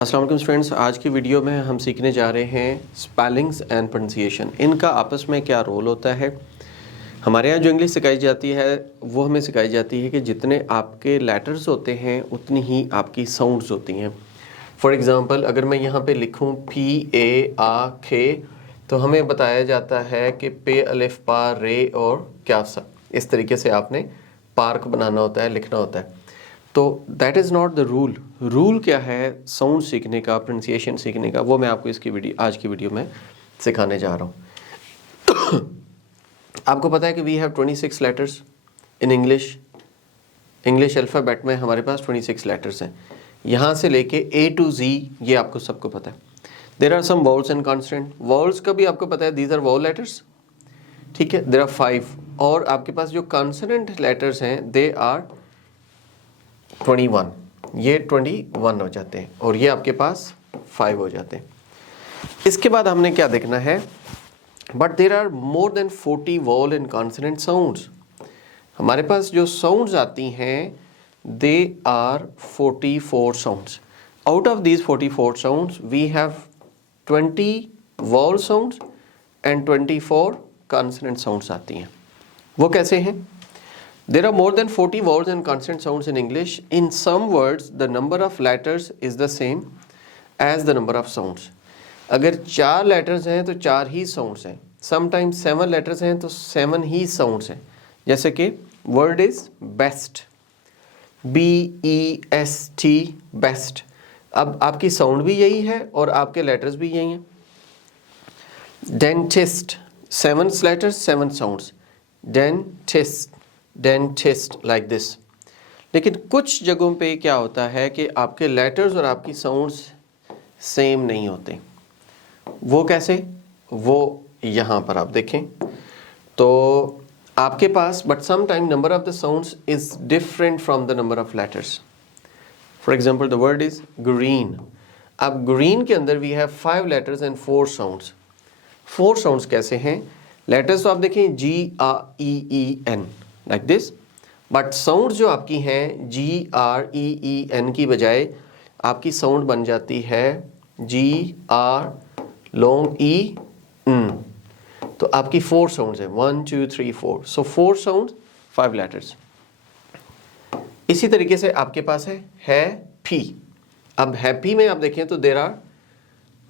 अस्सलाम वालेकुम स्टूडेंट्स, आज की वीडियो में हम सीखने जा रहे हैं स्पेलिंग्स एंड प्रोनाउंसिएशन। इनका आपस में क्या रोल होता है। हमारे यहाँ जो इंग्लिश सिखाई जाती है वो हमें सिखाई जाती है कि जितने आपके लेटर्स होते हैं उतनी ही आपकी साउंड्स होती हैं। फॉर एग्ज़ाम्पल अगर मैं यहाँ पे लिखूँ PA तो हमें बताया जाता है कि पे अलिफ पा रे और क्या सा, इस तरीके से आपने पार्क बनाना होता है, लिखना होता है। तो that is not the rule. Rule क्या है साउंड सीखने का, प्रोनाउंसिएशन सीखने का, वो मैं आपको आज की वीडियो में सिखाने जा रहा हूँ। आपको पता है कि we have 26 letters in English alphabet में हमारे पास 26 लेटर्स हैं, यहाँ से लेके A to Z, ये आपको सबको पता है। There are some vowels and consonant. Vowels का भी आपको पता है, दीज आर वॉवल लेटर्स, ठीक है। देयर आर 5 और आपके पास जो कॉन्सोनेंट लेटर्स हैं दे आर 21, ये 21 हो जाते हैं और ये आपके पास 5 हो जाते हैं। इसके बाद हमने क्या देखना है, but there are more than 40 vowel and consonant sounds. हमारे पास जो साउंड्स आती हैं they are 44 sounds. Out of these 44 sounds we have 20 vowel sounds and 24 consonant sounds आती हैं। वो कैसे हैं? There are more than 40 vowels and consonant sounds in English. In some words, the number of letters is the same as the number of sounds. अगर 4 letters हैं तो 4 ही sounds हैं। Sometimes 7 letters हैं तो 7 ही sounds हैं। जैसे कि word is best, BEST, best। अब आपकी sound भी यही है और आपके letters भी यही हैं। Dentist, 7 letters, 7 sounds। Dentist like this. लेकिन कुछ जगहों पे क्या होता है कि आपके लेटर्स और आपकी साउंड्स सेम नहीं होते। वो कैसे? वो यहाँ पर आप देखें तो आपके पास but some time number of the sounds is different from the number of letters. For example the word is green. अब ग्रीन के अंदर we have 5 letters and 4 sounds. 4 sounds कैसे हैं? लेटर्स तो आप देखें GREEN like this, but sound जो आपकी हैं GREEN की बजाय आपकी साउंड बन जाती है GR लॉन्ग E N। तो आपकी 4 साउंड्स हैं, 1 2 3 4। सो 4 साउंड 5 लेटर्स। इसी तरीके से आपके पास है हैप्पी। अब हैप्पी में आप देखें तो देयर आर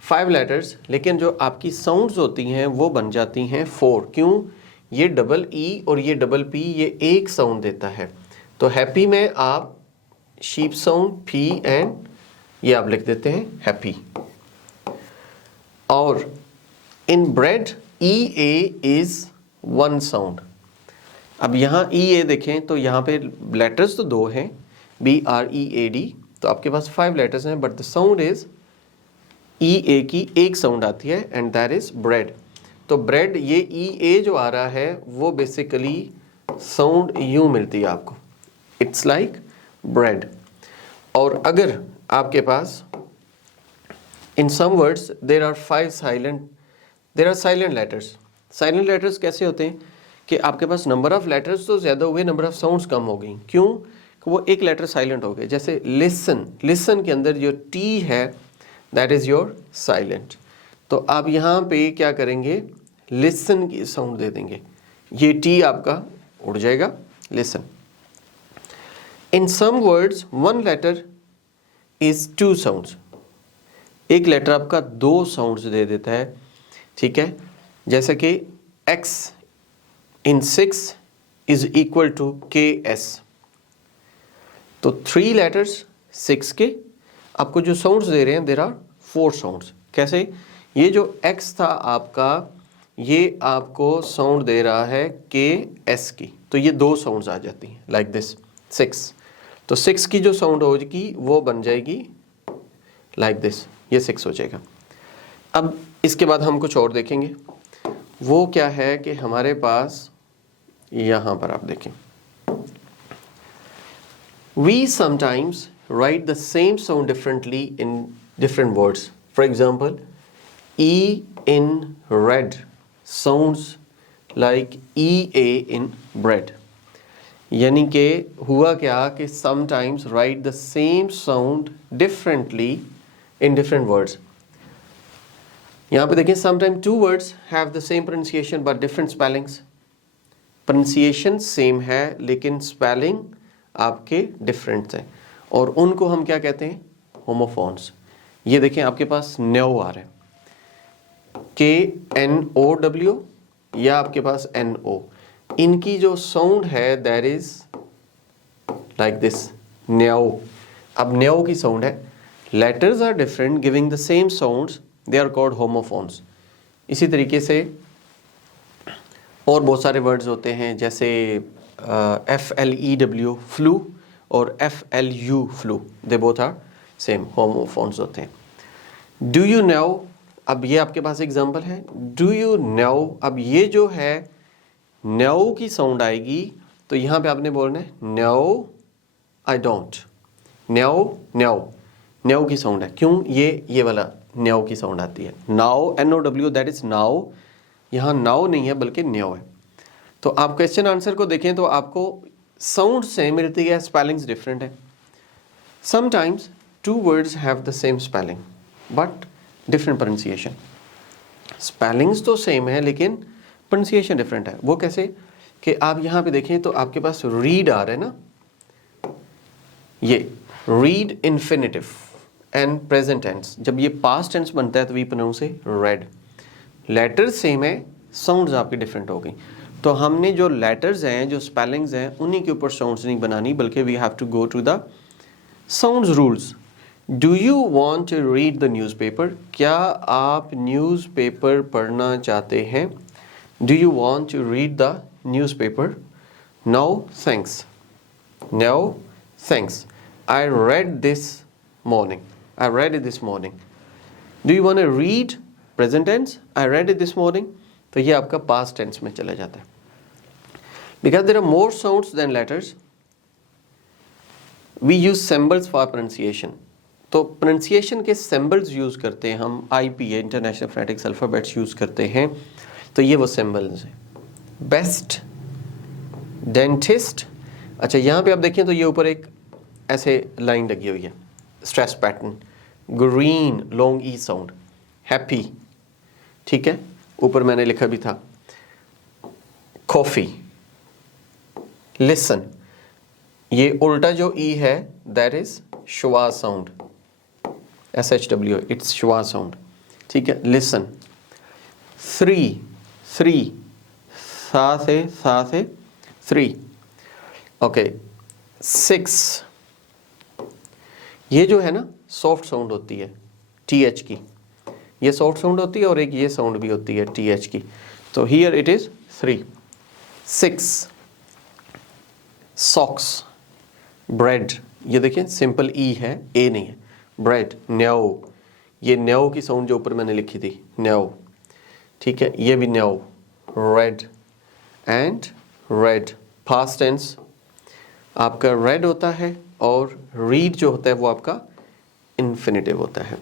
5 लेटर्स, लेकिन जो आपकी साउंड्स होती हैं वो बन जाती हैं 4। क्यों? ये डबल E और ये डबल P ये एक साउंड देता है। तो हैप्पी में आप शीप साउंड P एंड ये आप लिख देते हैं हैप्पी। और इन ब्रेड EA इज 1 साउंड। अब यहाँ EA देखें तो यहाँ पे लेटर्स तो 2 हैं, BREAD, तो आपके पास 5 लेटर्स हैं, but the sound is EA की एक साउंड आती है एंड दैट इज ब्रेड। तो ब्रेड ये EA जो आ रहा है वो बेसिकली साउंड यूं मिलती है आपको, इट्स लाइक ब्रेड। और अगर आपके पास in some words there are 5 silent, there are silent letters. Silent letters कैसे होते हैं कि आपके पास नंबर ऑफ लेटर्स तो ज़्यादा हुए, नंबर ऑफ साउंड्स कम हो गई। क्यों? कि वो एक लेटर साइलेंट हो गए। जैसे लिसन, लिसन के अंदर जो T है दैट इज़ योर साइलेंट। तो आप यहाँ पे क्या करेंगे, लिसन की साउंड दे देंगे, ये T आपका उड़ जाएगा, listen. In some words 1 letter is 2 sounds. एक लेटर आपका 2 साउंड्स दे देता है, ठीक है। जैसे कि X in 6 is equal to KS। तो 3 लेटर्स 6 के आपको जो साउंड्स दे रहे हैं देर आर 4 साउंड्स। कैसे? ये जो X था आपका, ये आपको साउंड दे रहा है KS की, तो ये 2 साउंड्स आ जाती हैं लाइक दिस 6। तो 6 की जो साउंड होगी वो बन जाएगी लाइक दिस, ये 6 हो जाएगा। अब इसके बाद हम कुछ और देखेंगे। वो क्या है कि हमारे पास यहाँ पर आप देखें, we sometimes write the same sound differently in different words. For example, E in red sounds like EA in bread. यानी कि हुआ क्या कि sometimes write the same sound differently in different words. यहाँ पे देखिए sometimes two words have the same pronunciation but different spellings. pronunciation same है लेकिन spelling आपके different है और उनको हम क्या कहते हैं? homophones. ये देखें आपके पास न्यो आ रहा है KNOW या आपके पास NO. इनकी जो साउंड है that is like this न्यो. अब न्यो की साउंड है. letters are different giving the same sounds, they are called homophones. इसी तरीके से और बहुत सारे वर्ड्स होते हैं जैसे FLEW flu और FLU flu, they both are same, homophones होते हैं. Do you know, अब ये आपके पास एग्जांपल है. Do you know, अब ये जो है नो की साउंड आएगी तो यहाँ पे आपने बोलना है know I don't. No no no की साउंड है. क्यों? ये वाला नो की साउंड आती है. Now NOW that is now. यहाँ नाउ नहीं है बल्कि न्यो है. तो आप क्वेश्चन आंसर को देखें तो आपको साउंड सेम मिलती है, स्पेलिंग्स डिफरेंट है. Sometimes two words have the same spelling but different pronunciation. Spellings तो सेम है लेकिन प्रोनाउंसिएशन डिफरेंट है. वो कैसे? कि आप यहाँ पे देखें तो आपके पास रीड आ रहा है ना, ये read infinitive and present tense. जब ये पास्ट टेंस बनता है तो we pronounce read. Letters same है, साउंड्स आपकी डिफरेंट हो गई. तो हमने जो लेटर्स हैं, जो स्पेलिंग्स हैं, उन्हीं के ऊपर साउंड्स नहीं बनानी बल्कि we have to go to the sounds rules. Do you want to read the newspaper? क्या आप न्यूज़पेपर पढ़ना चाहते हैं? Do you want to read the newspaper? No thanks. No thanks. I read this morning. I read it this morning. Do you want to read? Present tense. I read it this morning. तो ये आपका past tense में चला जाता है. Because there are more sounds than letters, we use symbols for pronunciation. तो pronunciation के symbols use करते हैं हम. IPA International Phonetic Alphabets use करते हैं. तो ये वो symbols हैं. Best, dentist. अच्छा यहाँ पे आप देखें तो ये ऊपर एक ऐसे लाइन लगी हुई है, स्ट्रेस पैटर्न. ग्रीन लॉन्ग ई साउंड. हैप्पी, ठीक है, ऊपर मैंने लिखा भी था. कॉफी. लिसन, ये उल्टा जो ई है that is schwa sound. SHW, it's schwa sound. ठीक है. लिसन. थ्री सा से थ्री. ओके. 6, ये जो है ना सॉफ्ट साउंड होती है TH की. ये सॉफ्ट साउंड होती है और एक ये साउंड भी होती है TH की. तो here it is 3. 6. Socks. Bread, ये देखिए सिंपल ई है, ए नहीं है. ब्रेड. न्यो, ये न्यो की साउंड जो ऊपर मैंने लिखी थी, न्यो. ठीक है, ये भी न्यो. Red and read. Past tense आपका रेड होता है और रीड जो होता है वो आपका इन्फिनिटिव होता है.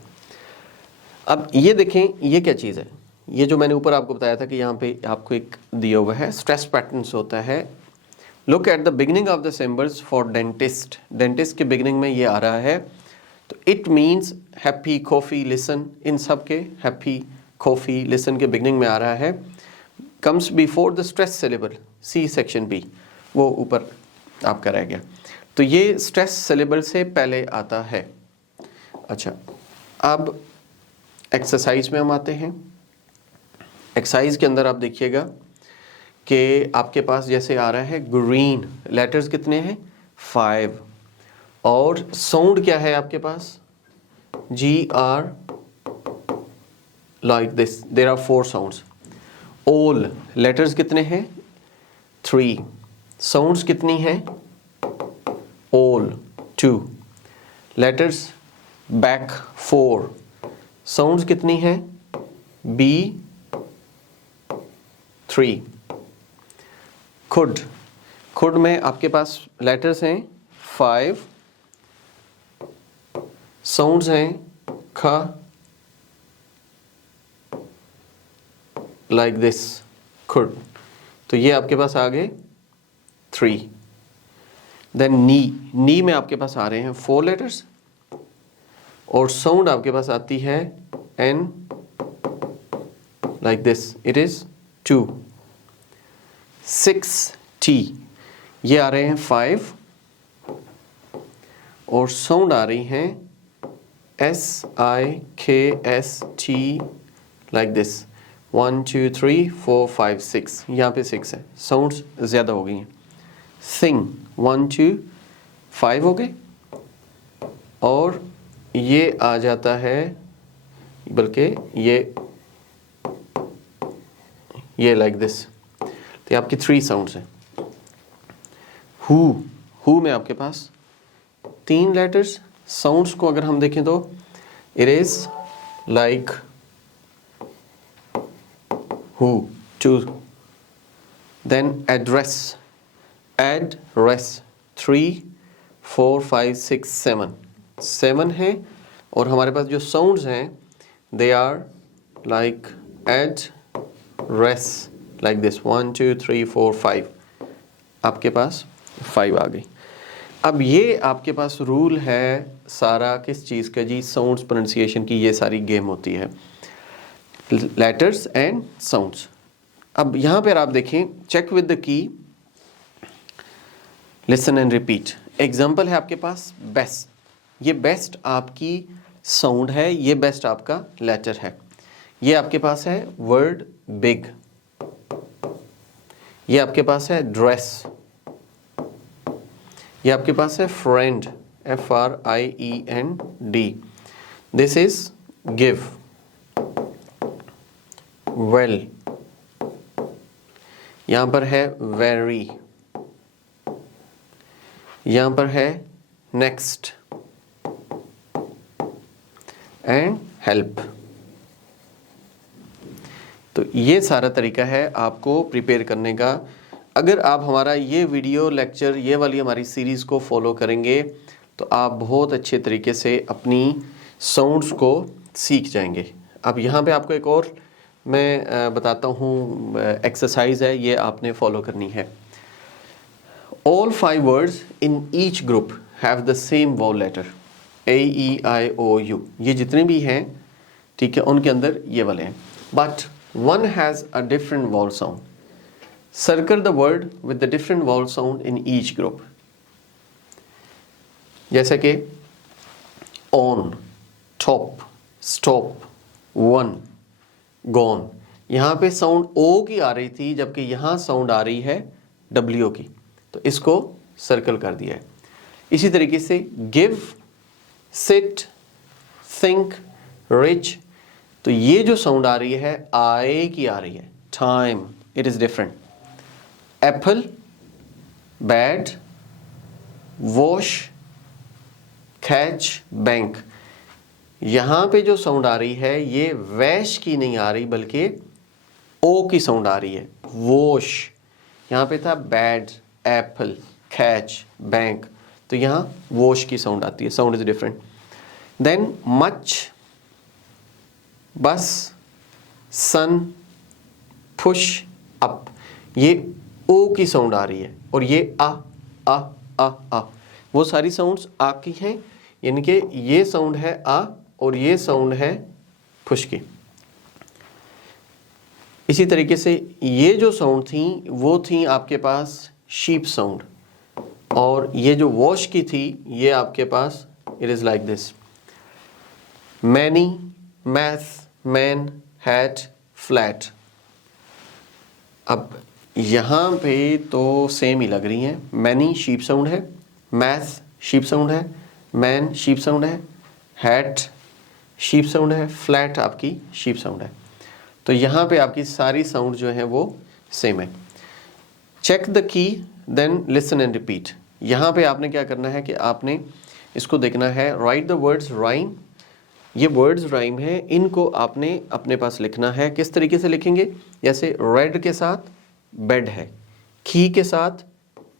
अब ये देखें ये क्या चीज़ है. ये जो मैंने ऊपर आपको बताया था कि यहाँ पे आपको एक दिया हुआ है स्ट्रेस पैटर्न्स होता है. Look at the beginning of the symbols for dentist. Dentist के बिगिनिंग में ये आ रहा है तो it means happy, coffee, listen. इन सब के हैप्पी, कॉफ़ी, लिसन के बिगिनिंग में आ रहा है. Comes before the stress syllable. C section B वो ऊपर आपका रह गया. तो ये स्ट्रेस सिलेबल से पहले आता है. अच्छा, अब एक्सरसाइज में हम आते हैं. एक्सरसाइज के अंदर आप देखिएगा कि आपके पास जैसे आ रहा है ग्रीन. लेटर्स कितने हैं? 5. और साउंड क्या है आपके पास? GR like this. There are 4 sounds. All letters कितने हैं? 3. साउंड्स कितनी हैं? ऑल 2. Letters back 4. साउंड्स कितनी हैं? B 3. खुड. खुड में आपके पास लेटर्स हैं 5. साउंड्स हैं ख लाइक दिस. खुड. तो ये आपके पास आ गए 3. देन नी. नी में आपके पास आ रहे हैं 4 लेटर्स. और साउंड आपके पास आती है N like this, it is 2. 6T, ये आ रहे हैं 5 और साउंड आ रही हैं SIKST लाइक दिस. 1 2 3 4 5 6, यहाँ पे 6 है, साउंड्स ज़्यादा हो गई हैं. Sing 1 2 5 हो गए और ये आ जाता है, बल्कि ये लाइक दिस. तो ये आपकी 3 साउंड्स हैं. हु में आपके पास 3 लेटर्स. साउंड्स को अगर हम देखें तो it is like who 2. Then address 3 4 5 6 7 है. और हमारे पास जो साउंड्स हैं they are like address like this. 1 2 3 4 5, आपके पास 5 आ गई. अब ये आपके पास रूल है सारा किस चीज़ का जी, साउंड्स प्रोनाउंसिएशन की. ये सारी गेम होती है लेटर्स एंड साउंड्स. अब यहाँ पर आप देखें, check with the key, listen and repeat. Example है आपके पास बेस्ट. ये बेस्ट आपकी साउंड है, ये बेस्ट आपका लेटर है. ये आपके पास है वर्ड बिग, ये आपके पास है ड्रेस, ये आपके पास है friend FRIEND. This is give, well, यहां पर है वेरी, यहां पर है नेक्स्ट एंड हेल्प. तो ये सारा तरीका है आपको प्रिपेयर करने का. अगर आप हमारा ये वीडियो लेक्चर, ये वाली हमारी सीरीज़ को फॉलो करेंगे तो आप बहुत अच्छे तरीके से अपनी साउंड्स को सीख जाएंगे. अब यहाँ पे आपको एक और मैं बताता हूँ एक्सरसाइज है, ये आपने फॉलो करनी है. All 5 words in each group have the same vowel letter AEIOU. ये जितने भी हैं, ठीक है, उनके अंदर ये वाले हैं. But one has a different wall sound. Circle the word with the different vowel sound in each group. जैसे कि on, top, stop, one, gone. यहाँ पे साउंड O की आ रही थी, जबकि यहाँ साउंड आ रही है W की, तो इसको सर्कल कर दिया है. इसी तरीके से give, sit, think, rich. तो ये जो साउंड आ रही है I की आ रही है. time, it is different. Apple, bad, wash, catch, bank. यहाँ पे जो साउंड आ रही है ये वैश की नहीं आ रही, बल्कि ओ की साउंड आ रही है. वॉश, यहाँ पे था बैड, एप्पल, कैच, बैंक, तो यहाँ वॉश की साउंड आती है. Sound is different. Then much, bus, sun, push, up, ये ओ की साउंड आ रही है और ये आ. वो सारी साउंड्स आ की हैं, यानी कि ये साउंड है आ और ये साउंड है पुश की. इसी तरीके से ये जो साउंड थी वो थी आपके पास शीप साउंड, और ये जो वॉश की थी ये आपके पास it is like this. Many, math, man, hat, flat. अब यहाँ पे तो सेम ही लग रही हैं. मैनी शीप साउंड है, मैथ शीप साउंड है, मैन शीप साउंड है, हैट शीप साउंड है, फ्लैट आपकी शीप साउंड है. तो यहाँ पे आपकी सारी साउंड जो है वो सेम है. Check the key, then listen and repeat. यहाँ पे आपने क्या करना है कि आपने इसको देखना है. Right the words rhyme. ये वर्ड्स राइम है, इनको आपने अपने पास लिखना है. किस तरीके से लिखेंगे? जैसे रेड के साथ बेड है, की के साथ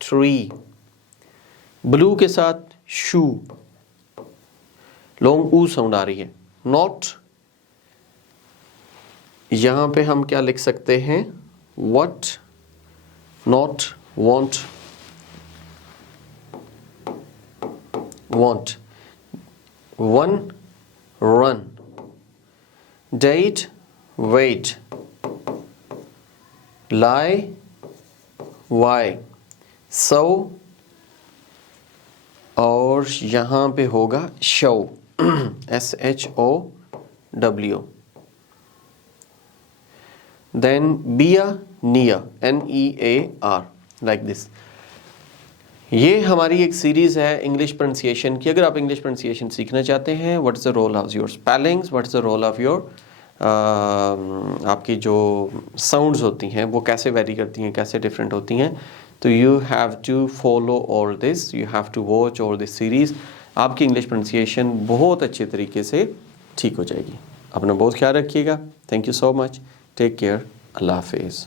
ट्री, ब्लू के साथ शू, लॉन्ग ऊ साउंड आ रही है. नॉट, यहां पे हम क्या लिख सकते हैं? What, not, want, want. One run, date, wait, lie, why, so, और यहाँ पे होगा show, SHOW, then near, NEAR, like this। ये हमारी एक सीरीज़ है इंग्लिश प्रोनाउंसिएशन की। अगर आप इंग्लिश प्रोनाउंसिएशन सीखना चाहते हैं, what is the role of your spellings, what is the role of your आपकी जो साउंड्स होती हैं वो कैसे वेरी करती हैं, कैसे डिफरेंट होती हैं, तो you have to follow all this, you have to watch all this series. आपकी इंग्लिश प्रोनाउंसिएशन बहुत अच्छे तरीके से ठीक हो जाएगी। अपना बहुत ख्याल रखिएगा। Thank you so much. Take care. Allah हाफिज़।